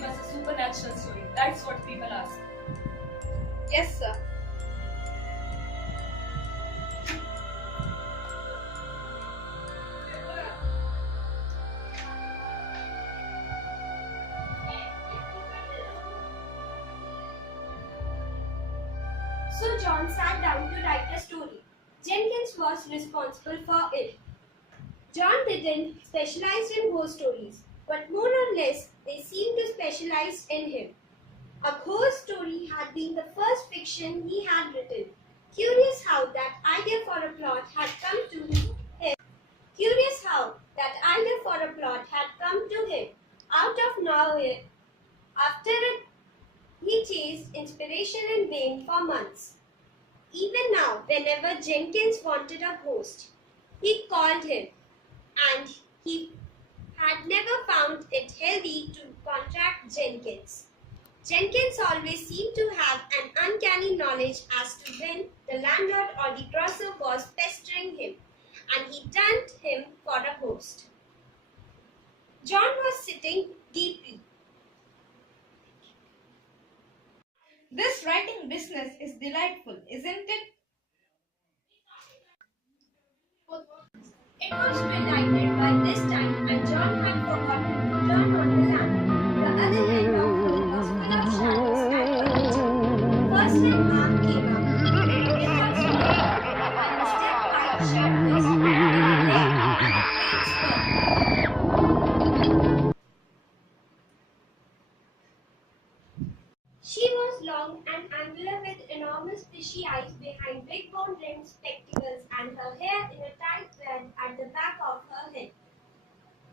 give us a supernatural story? That's what people ask. Yes, sir. So John sat down to write a story. Jenkins was responsible for it. John didn't specialize in ghost stories, but more or less they seemed to specialize in him. A ghost story had been the first fiction he had written. Curious how that idea for a plot had come to him. Curious how that idea for a plot had come to him out of nowhere. After it, he chased inspiration in vain for months. Even now, whenever Jenkins wanted a ghost, he called him, and he had never found it healthy to contact Jenkins. Jenkins always seemed to have an uncanny knowledge as to when the landlord or the grocer was pestering him, and he turned him for a ghost. John was sitting deeply. This writing business is delightful, isn't it? It was midnight by this time, and John had forgotten to turn on the lamp. The other end of the room was full of shadows and furniture. First an arm came up. It was slow, and the step quite shadows. She was long and angular with enormous fishy eyes behind big bone-rimmed spectacles and her hair in a tight thread at the back of her head.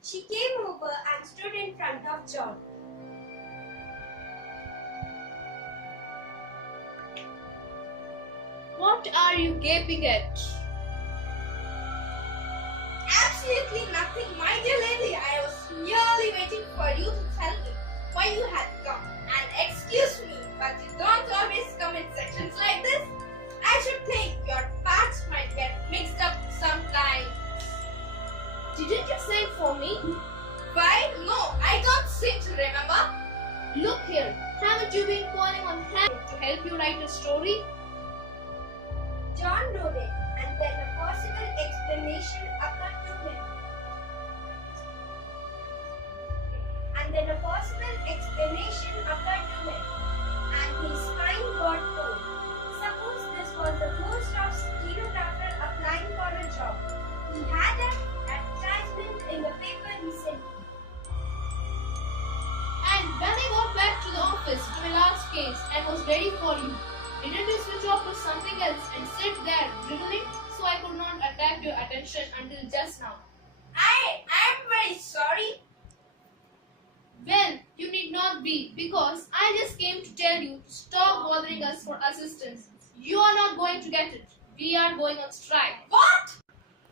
She came over and stood in front of John. What are you gaping at? Absolutely nothing, my dear lady. I was merely waiting for you to tell me why you had come. And excuse me, but you don't always come in sections like this. I should think your paths might get mixed up sometimes. Didn't you send for me? Why? No, I don't seem to remember. Look here, haven't you been calling on Ham to help you write a story? John nodded, and then a possible explanation occurred to him. And his spine got cold. Suppose this was the ghost of stenographer applying for a job. He had an advertisement in the paper recently. And when I got back to the office to my last case and was ready for you, didn't you switch off to something else and sit there dribbling so I could not attract your attention until just now? I am very sorry. Well, you need not be, because I just came to tell you to stop bothering us for assistance. You are not going to get it. We are going on strike. What?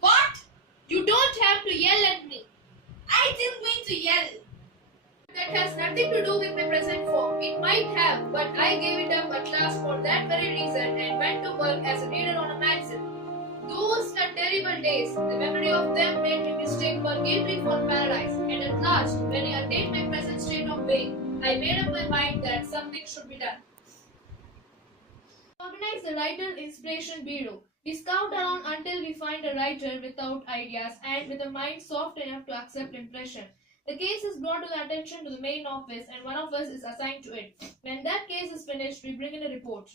What? You don't have to yell at me. I didn't mean to yell. That has nothing to do with my present form. It might have, but I gave it up at last for that very reason and went to work as a reader on a magazine. Those were terrible days. The memory of them made me mistake purgatory for paradise. And at last, when I attained my present state of being, I made up my mind that something should be done. Organize the Writer Inspiration Bureau. We scout around until we find a writer without ideas and with a mind soft enough to accept impression. The case is brought to the attention to the main office and one of us is assigned to it. When that case is finished, we bring in a report.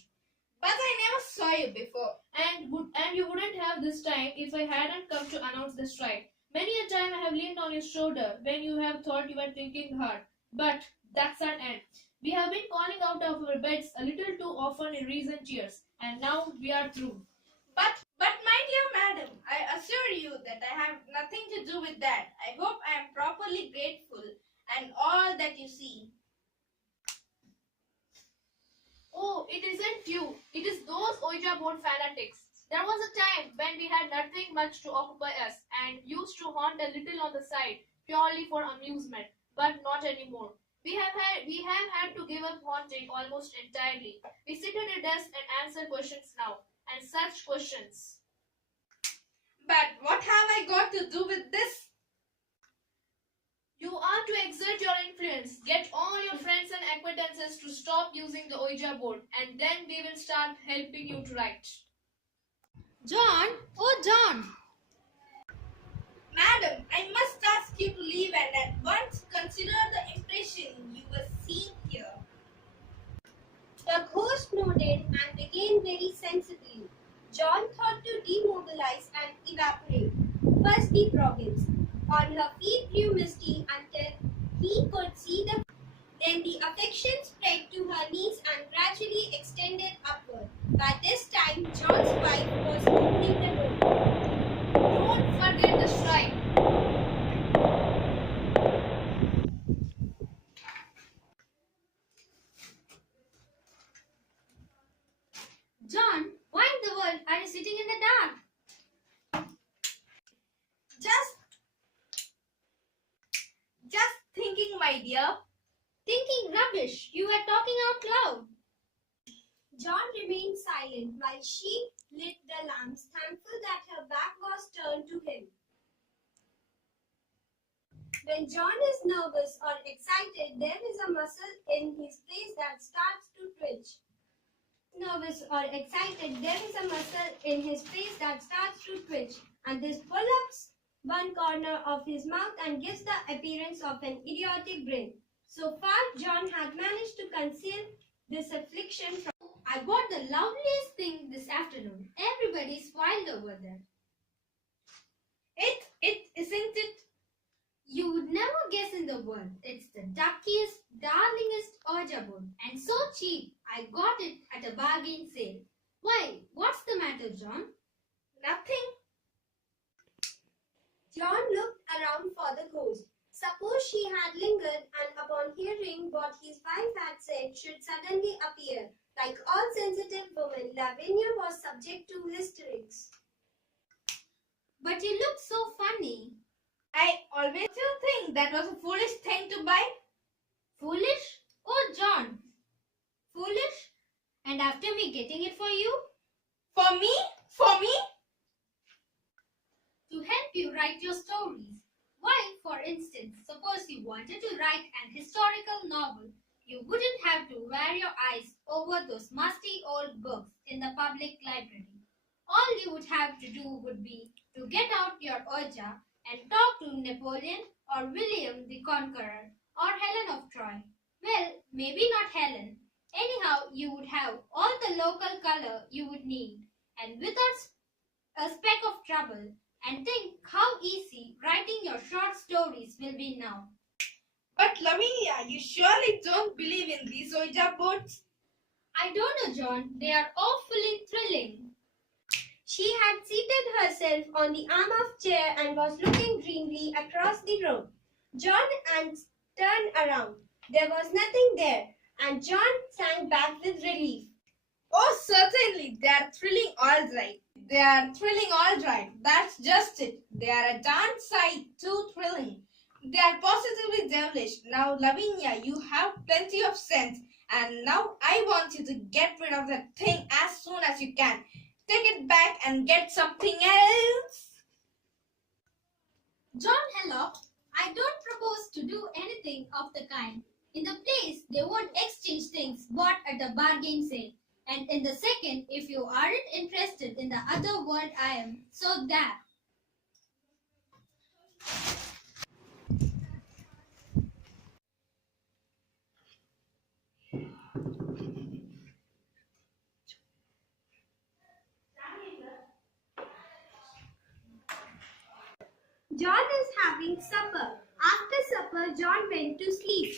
But I never saw you before. And you wouldn't have this time if I hadn't come to announce the strike. Many a time I have leaned on your shoulder when you have thought you were thinking hard. But that's an end. We have been calling out of our beds a little too often in recent years, and now we are through. But my dear madam, I assure you that I have nothing to do with that. I hope I am properly grateful and all that you see. Oh, it isn't you. It is those Ouija board fanatics. There was a time when we had nothing much to occupy us and used to haunt a little on the side purely for amusement, but not anymore. We have had to give up haunting almost entirely. We sit at a desk and answer questions now, and such questions. But what have I got to do with this? You are to exert your influence, get all your friends using the Ouija board and then we will start helping you to write. John, oh John, Madam, I must ask you to leave and at once consider the impression you were seeing here. The ghost nodded and began very sensibly. John thought to demobilize and evaporate. First the province. On her feet grew misty until he could see the. Then the affection spread to her knees and gradually extended upward. By this time, John's wife was opening the door. Don't forget the shrine. John, why in the world are you sitting in the dark? Just thinking, my dear. Thinking rubbish. You were talking out loud. John remained silent while she lit the lamps, thankful that her back was turned to him. When John is nervous or excited, there is a muscle in his face that starts to twitch. Nervous or excited, there is a muscle in his face that starts to twitch, and this pulls one corner of his mouth and gives the appearance of an idiotic grin. So far, John had managed to conceal this affliction from. I bought the loveliest thing this afternoon. Everybody's wild over there. It isn't it? You would never guess in the world. It's the duckiest, darlingest Ouija board. And so cheap. I got it at a bargain sale. Why? What's the matter, John? Nothing. John looked around for the ghost. Suppose she had lingered and upon hearing what his wife had said should suddenly appear. Like all sensitive women, Lavinia was subject to hysterics. But you look so funny. I always still think that was a foolish thing to buy. Foolish? Oh, John. Foolish? And after me getting it for you? For me? For me? To help you write your stories. Why, for instance, suppose you wanted to write an historical novel, you wouldn't have to wear your eyes over those musty old books in the public library. All you would have to do would be to get out your Ouija and talk to Napoleon or William the Conqueror or Helen of Troy. Well, maybe not Helen. Anyhow, you would have all the local color you would need and without a speck of trouble. And think how easy writing your short stories will be now. But Lavinia, you surely don't believe in these Ouija boards? I don't know, John. They are awfully thrilling. She had seated herself on the arm of a chair and was looking dreamily across the room. John and turned around. There was nothing there, and John sank back with relief. Oh, certainly. They are thrilling all right. They are thrilling all right. That's just it. They are a darn sight too thrilling. They are positively devilish. Now, Lavinia, you have plenty of sense. And now I want you to get rid of that thing as soon as you can. Take it back and get something else. John Hellock, I don't propose to do anything of the kind. In the place, they won't exchange things bought at a bargain sale. And in the second, if you aren't interested in the other world I am, so there. John is having supper. After supper, John went to sleep.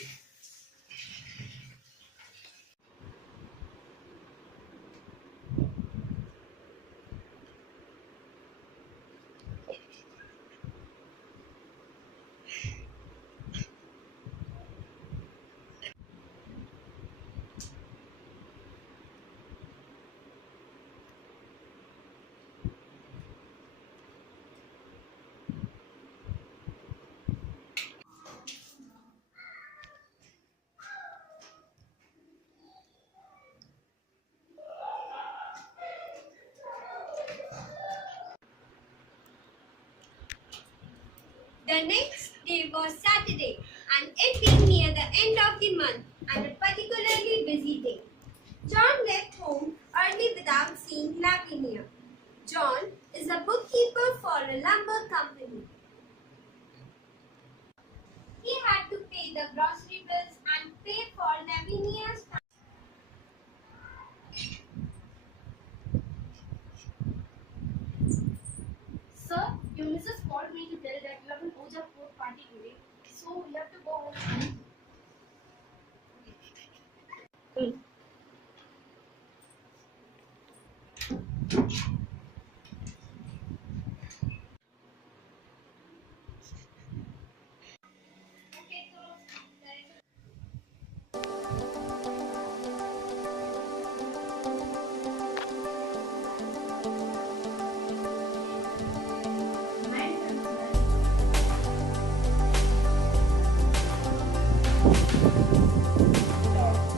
The next day was Saturday, and it being near the end of the month, and a particularly busy day. John left home early without seeing Lavinia. John is a bookkeeper for a lumber company. He had to pay the grocery bills and pay for Lavinia's. Sir, your missus called me to tell that you have an Oja fourth party today, so we have to go home.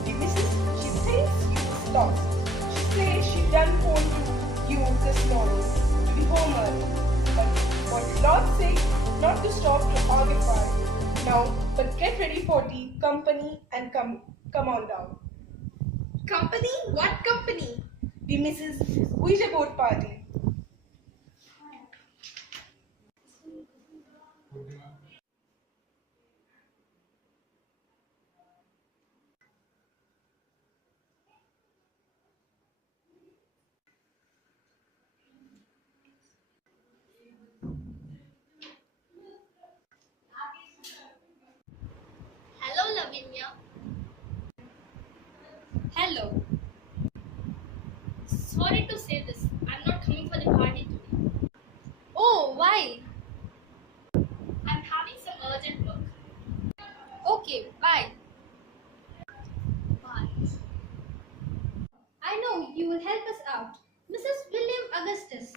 The missus, she thinks you lost. She says she done phone to you this morning to be home early. But for Lord's sake, not to stop to argufy. Now, but get ready for the company and come on down. Company? What company? The Mrs. Ouija board party. Hello, Lavinia. Hello. Sorry to say this, I'm not coming for the party today. Oh, why? I'm having some urgent work. Okay, bye. Bye. I know you will help us out. Mrs. William Augustus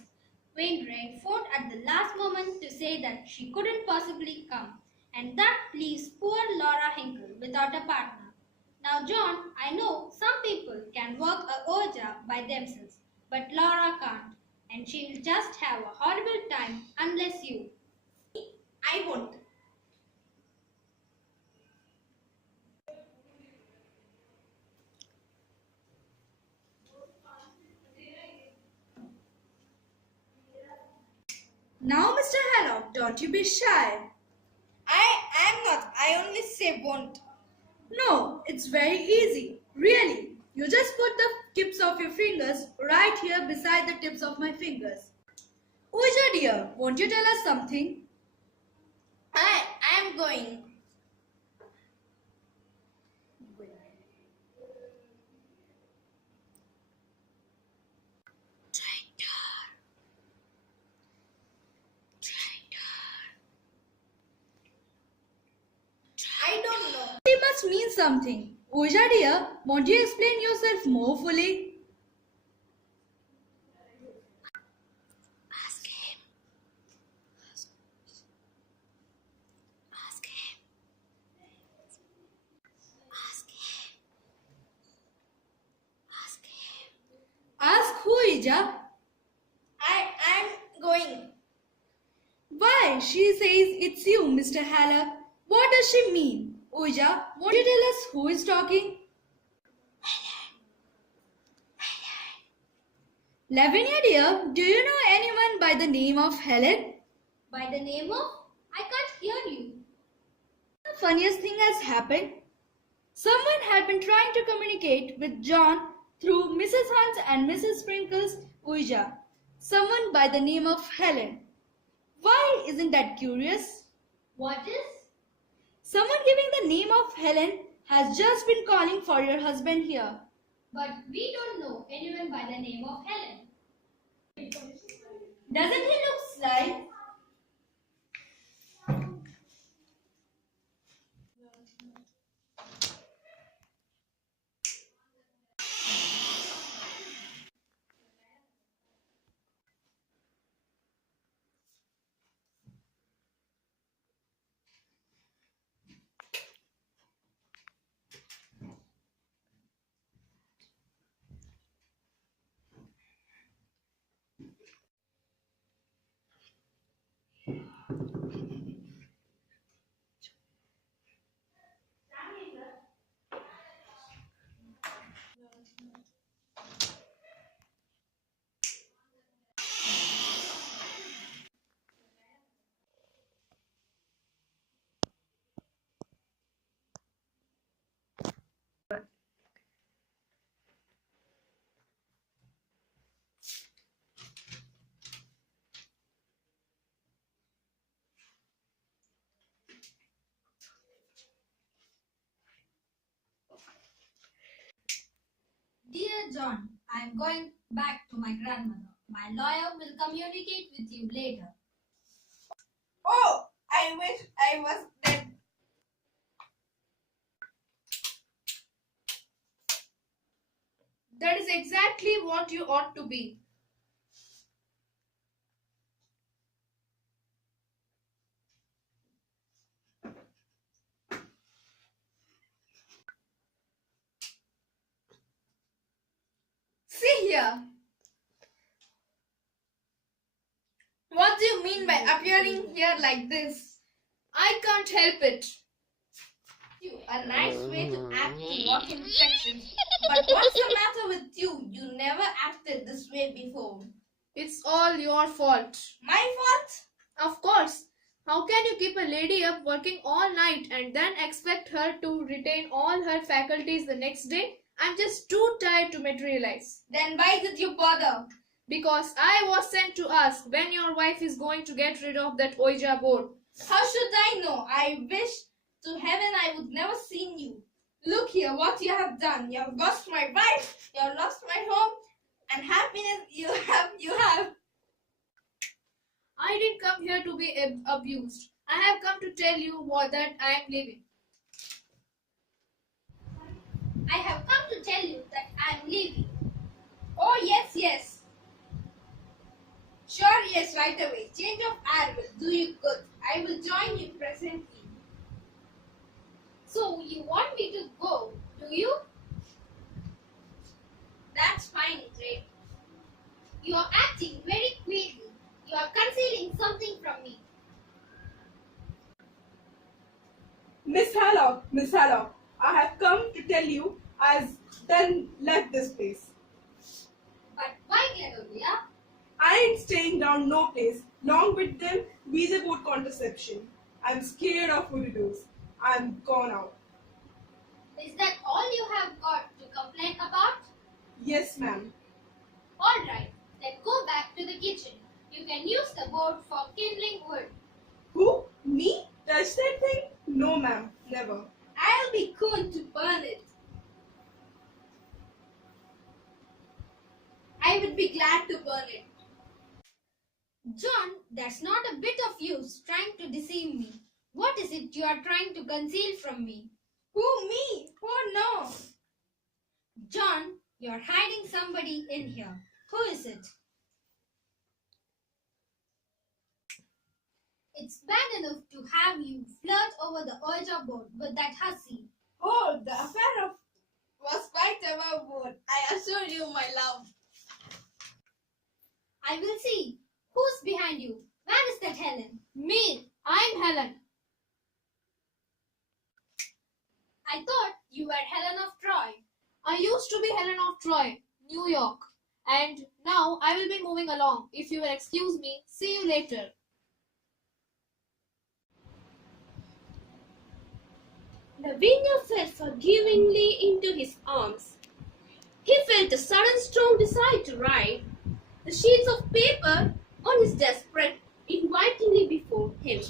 Wainwright phoned at the last moment to say that she couldn't possibly come, and that leaves poor Laura Hinkle without a partner. Now, John, I know some people can work a Oja by themselves, but Laura can't, and she'll just have a horrible time unless you. I won't. Now, Mr. Haddock, don't you be shy. I am not. I only say won't. No, it's very easy. Really. You just put the tips of your fingers right here beside the tips of my fingers. Ouija dear, won't you tell us something? I am going. I don't know. It must mean something. Ouija dear, won't you explain yourself more fully? Ask him. Ask him. Ask him. Ask him. Ask who, Ouija? I am going. Why, she says it's you, Mr. Hallock. What does she mean? Ouija, won't you tell us who is talking? Lavinia dear, do you know anyone by the name of Helen? By the name of? I can't hear you. The funniest thing has happened. Someone had been trying to communicate with John through Mrs. Hunt's and Mrs. Sprinkle's Ouija. Someone by the name of Helen. Why isn't that curious? What is? Someone giving the name of Helen has just been calling for your husband here. But we don't know anyone by the name of Helen. Doesn't he look sly? John, I am going back to my grandmother. My lawyer will communicate with you later. Oh, I wish I was dead. That is exactly what you ought to be. See here. What do you mean by appearing here like this? I can't help it. A nice way to act to walk in sections. But what's the matter with you? You never acted this way before. It's all your fault. My fault? Of course. How can you keep a lady up working all night and then expect her to retain all her faculties the next day? I'm just too tired to materialize. Then why did you bother? Because I was sent to ask when your wife is going to get rid of that Ouija board. How should I know? I wish to heaven I would never seen you. Look here what you have done. You have lost my wife, you have lost my home, and happiness you have. I didn't come here to be abused. I have come to tell you that I am leaving. I have come to tell you that I am leaving. Oh yes. Sure, yes, right away. Change of air will do you good. I will join you presently. So you want me to go, do you? That's fine, Jay. You are acting very queerly. You are concealing something from me. Miss Hallock, I have come to tell you I've then left this place. But why, Gladolia? I ain't staying down no place, long with them visa board contraception. I'm scared of voodoo's. I'm gone out. Is that all you have got to complain about? Yes, ma'am. All right, then go back to the kitchen. You can use the board for kindling wood. Who? Me? Touch that thing? No, ma'am. Never. I'll be cool to burn it. I would be glad to burn it. John, that's not a bit of use trying to deceive me. What is it you are trying to conceal from me? Who, me? Oh no. John, you're hiding somebody in here. Who is it? It's bad enough to have you flirt over the Ouija board with that hussy. Oh, the affair was quite overboard. I assure you, my love. I will see. Who's behind you? Where is that Helen? Me, I'm Helen. I thought you were Helen of Troy. I used to be Helen of Troy, New York. And now I will be moving along. If you will excuse me, see you later. Lavinia fell forgivingly into his arms. He felt a sudden strong desire to write. The sheets of paper on his desk spread invitingly before him.